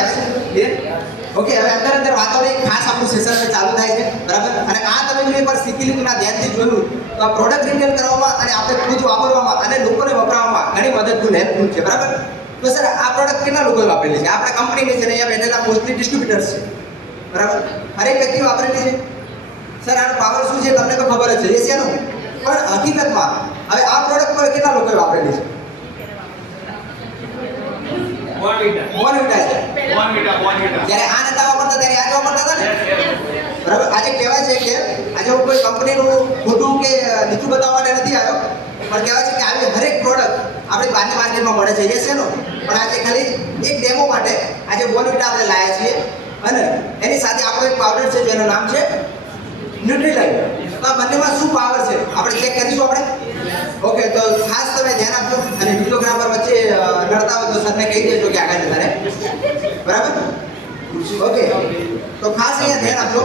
આવે છે clear? Okay, હવે અંદર વાતો એક ખાસ આપણું સેશન ચાલુ થાય છે બરાબર. અને આ તમે જો એકવાર શીખી લીધું ના ધ્યાનથી જોયું તો આ પ્રોડક્ટ રિટેલ કરવામાં અને આપણે ખુદ વાપરવામાં અને લોકોને વપરાવવામાં ઘણી મદદરૂપ હેલ્પફુલ છે બરાબર. તો સર આ પ્રોડક્ટ કેટલા લોકોએ વાપરેલી છે? આપણા કંપનીની છે ને અહીંયા બેઠેલા મોસ્ટલી ડિસ્ટ્રીબ્યુટર્સ છે બરાબર. હરેક વ્યક્તિ વાપરેલી છે. સર આનો પાવર શું છે તમને તો ખબર જ છે એ શેનું, પણ હકીકતમાં હવે આ પ્રોડક્ટ પર કેટલા લોકોએ વાપરેલી છે? બોર્નવિટા છે. જ્યારે આ નતા વાપરતા ત્યારે આ વાપરતા હતા ને બરાબર. આજે કહેવાય છે કે આજે હું કોઈ કંપનીનું ખોટું કે નીચું બતાવવા માટે નથી આવ્યો, પણ કહેવાય છે કે આવી હરેક પ્રોડક્ટ આપણી બહારની માર્કેટમાં મળે છે એ શેનો, પણ આજે ખાલી એક ડેમો માટે આજે બોર્નવિટા આપણે લાવ્યા છીએ. અને એની સાથે આપણો એક પાવડર છે જેનું નામ છે ન્યુટ્રીલાઇટ. તો આ બંનેમાં શું પાવર છે આપણે ચેક કરીશું આપણે. ઓકે, તો ખાસ તમે ધ્યાન આપજો અને વિડીયોગ્રાફર વચ્ચે લડતા હોય તો સરને કહી દેજો કે આગળ જતા રહે બરાબર. ઓકે, તો ખાસ અહીંયા ધ્યાન આપજો.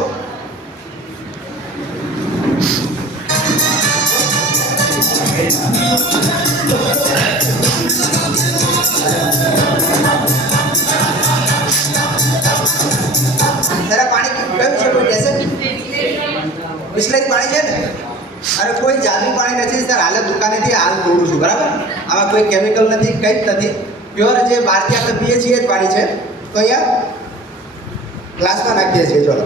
જરા પાણી કયું છે કોઈ કહેશે? બિસ્લેરી પાણી છે ને? અરે કોઈ જાદુ પાણી નથી સર, હાલ દુકાનેથી હાલ તોડું છું બરાબર. આમાં કોઈ કેમિકલ નથી, કંઈ જ નથી, પ્યોર જે બહારથી આપણે પીએ છીએ જ પાણી છે. તો અહીંયા ગ્લાસમાં નાખીએ છીએ. ચલો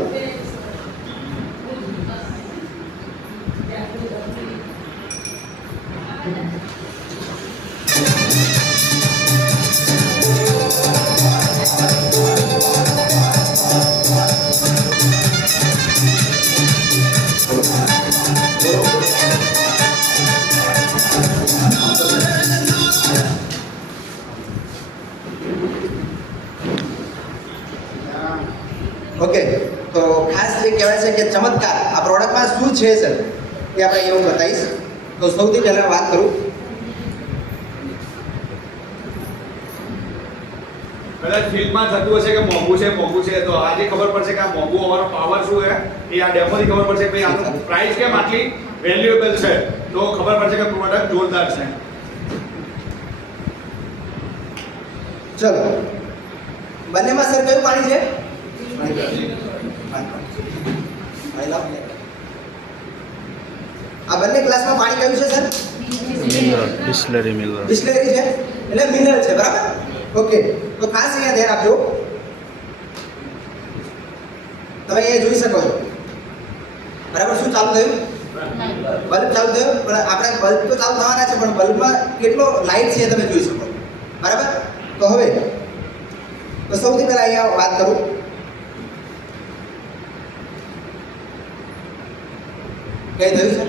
ઓકે, તો ખાસ જે કહેવાય છે કે ચમત્કાર આ પ્રોડક્ટમાં શું છે સર એ આપણે એવું બતાવીશ. તો સૌથી પહેલાં વાત કરું કદાચ ફિલ્મમાં થતું હશે કે મોંઘું છે તો આજે ખબર પડશે કે આ મોંઘું હોવાનો પાવર શું છે એ આ ડેમોથી ખબર પડશે કે આનું પ્રાઇસ કેમ આટલી વેલ્યુએબલ છે, તો ખબર પડશે કે પ્રોડક્ટ જોરદાર છે. ચલો બંનેમાં સર કયું પાણી છે? આ બંને ગ્લાસમાં પાણી કયું છે સર? બિસ્લેરી છે એટલે મિનરલ છે બરાબર. ઓકે, તો ખાસ અહીંયા ધ્યાન આપજો. તમે અહીંયા જોઈ શકો છો બરાબર. શું ચાલુ થયું? બલ્બ ચાલુ થયો. પણ આપણે બલ્બ તો ચાલુ થવાના છે, પણ બલ્બમાં કેટલો લાઇટ છે તમે જોઈ શકો બરાબર. તો હવે તો સૌથી પહેલા અહીંયા વાત કરું. કઈ થયું છે?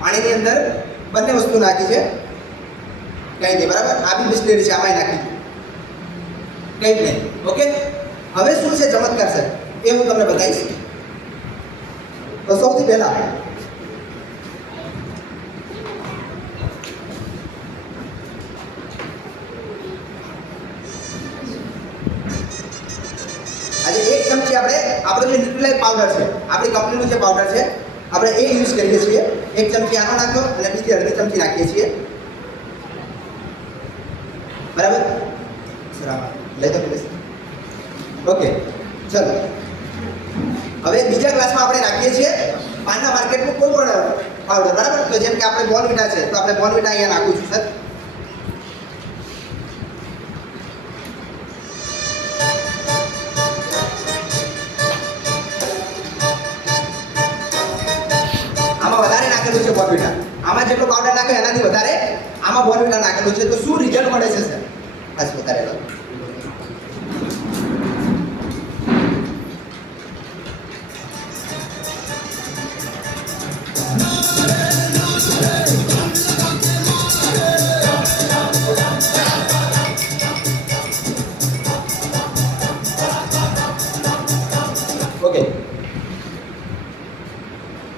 પાણીની અંદર બંને વસ્તુ નાખી છે, કઈ નહીં બરાબર. આ બી બિસ્લેરી છે, આમાંય નાખી કઈ જ નહીં. ઓકે, હવે શું છે ચમત્કાર છે એ હું તમને બતાવીશ. તો સૌથી પહેલા આજે એક ચમચી આપણે આપણો જે ન્યુટ્રીલાઇટ પાવડર છે આપણી કંપનીનું જે પાવડર છે આપણે એ યુઝ કરીએ છીએ. એક ચમચી આનો નાખ્યો અને બીજી અડધી ચમચી નાખીએ છીએ બરાબર. લઈ તો પ્લીઝ. ઓકે, ચલો હવે બીજા ગ્લાસમાં આપણે નાખીએ છીએ પાનના માર્કેટનું કોઈ પણ પાવડર બરાબર. તો જેમ કે આપણે બોર્નવિટા છે તો આપણે બોર્નવિટા અહીંયા નાખું છું સર. બોર્નવિટા આમાં જેટલો પાવડર નાખે એનાથી વધારે આમાં બોર્નવિટા નાખેલું છે. તો શું રિઝલ્ટ મળે છે સર? બસ વધારે લો. ઓકે,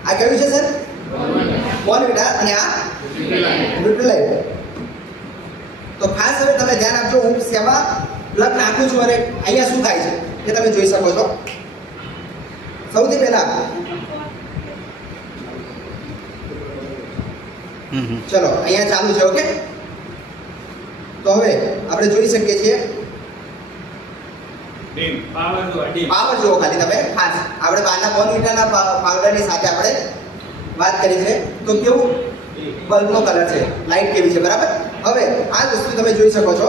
આ કયું છે સર? બોર્નવિટા અને આ ન્યુટ્રીલાઇટ. તો ખાસ હવે તમે ધ્યાન આપજો. હું શેમાં પ્લગ નાખું છું અને અહીંયા શું થાય છે એ તમે જોઈ શકો છો. સૌથી પહેલા ચલો અહીંયા ચાલુ છે. ઓકે, તો હવે આપણે જોઈ શકીએ છીએ ડીમ. પાવર જુઓ ખાલી તમે ખાસ આપણે બહારના બોર્નવિટાના પાવડરની સાથે આપણે વાત કરી છે તો કેવું બલ્બનો કલર છે, લાઈટ કેવી છે, બરાબર. હવે આ વસ્તુ તમે જોઈ શકો છો.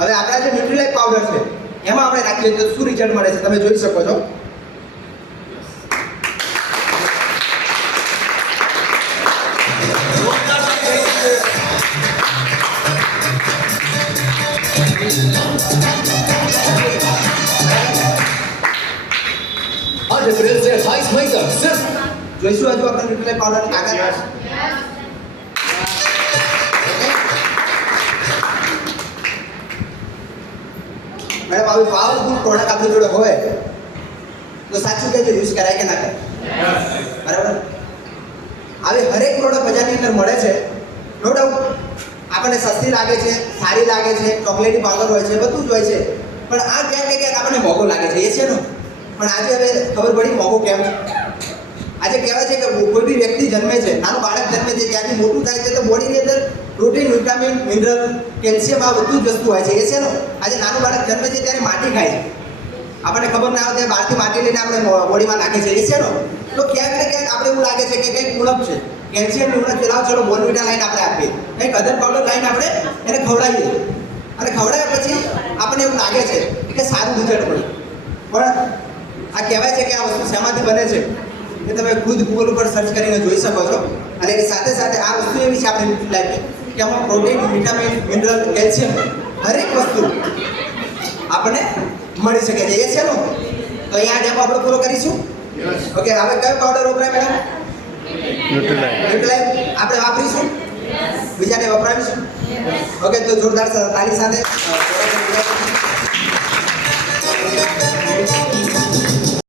હવે આપણા જે ન્યુટ્રીલાઇટ પાવડર છે એમાં આપણે નાખીએ તો શું રિઝલ્ટ મળે છે તમે જોઈ શકો છો. आज अप्रैल से 28 मई तक सिर्फ જોઈશું હજુ આપણે ન્યુટ્રીલાઇટ પાવડરની તાકાત. Yes. મેડમ આવી પાવરફુલ પ્રોડક્ટ આપણી જોડે હોય તો સાચું કહેજો યુઝ કરાય કે ના કરાય, બરાબર. આવી હરેક પ્રોડક્ટ બજારની અંદર મળે છે, નો ડાઉટ આપણને સસ્તી લાગે છે, સારી લાગે છે, ચોકલેટી પાવડર હોય છે, બધું જ હોય છે, પણ આ ક્યાંક ને ક્યાંક આપણને મોંઘું લાગે છે, એ છે ને. પણ આજે હવે ખબર પડી મોંઘું કેમ છે. આજે કહેવાય છે કે કોઈ બી વ્યક્તિ જન્મે છે, નાનું બાળક જન્મે છે, ત્યાંથી મોટું થાય છે તો બોડીની અંદર પ્રોટીન, વિટામિન, મિનરલ, કેલ્શિયમ આ બધું જ વસ્તુ હોય છે, એ છે ને. આજે નાનું બાળક જન્મે છે ત્યારે માટી ખાય છે, આપણને ખબર ના આવે ત્યારે બહારથી માટી લઈને આપણે બોડીમાં નાખીએ છીએ, એ છે ને. તો ક્યાંક ને ક્યાંક આપણે એવું લાગે છે કે કંઈક ઉણપ છે, કેલ્શિયમની ઉણપ છે, લાવો ચલો બોર્નવિટા લાઈને આપણે આપીએ, કંઈક અધર પાવડર લાઈને આપણે એને ખવડાવીએ, અને ખવડાવ્યા પછી આપણને એવું લાગે છે કે સારું રિઝલ્ટ મળે. પણ આ કહેવાય છે કે આ વસ્તુ શેમાંથી બને છે એ તમે ખુદ ગૂગલ ઉપર સર્ચ કરીને જોઈ શકો છો. અને એની સાથે સાથે આ વસ્તુ એવી છે આપણી ન્યુટ્રીલાઇટની કે આમાં પ્રોટીન, વિટામિન, મિનરલ, કેલ્શિયમ હરેક વસ્તુ આપણને મળી શકે છે, એ છે ને. તો અહીંયા આ ડેમો આપણે પૂરો કરીશું. Yes. ઓકે, હવે કયો પાવડર વપરાય મેડમ? ન્યુટ્રીલાઇટ આપણે વાપરીશું, બીજાને વપરાવીશું. ઓકે, તો જોરદાર તાલી સાથે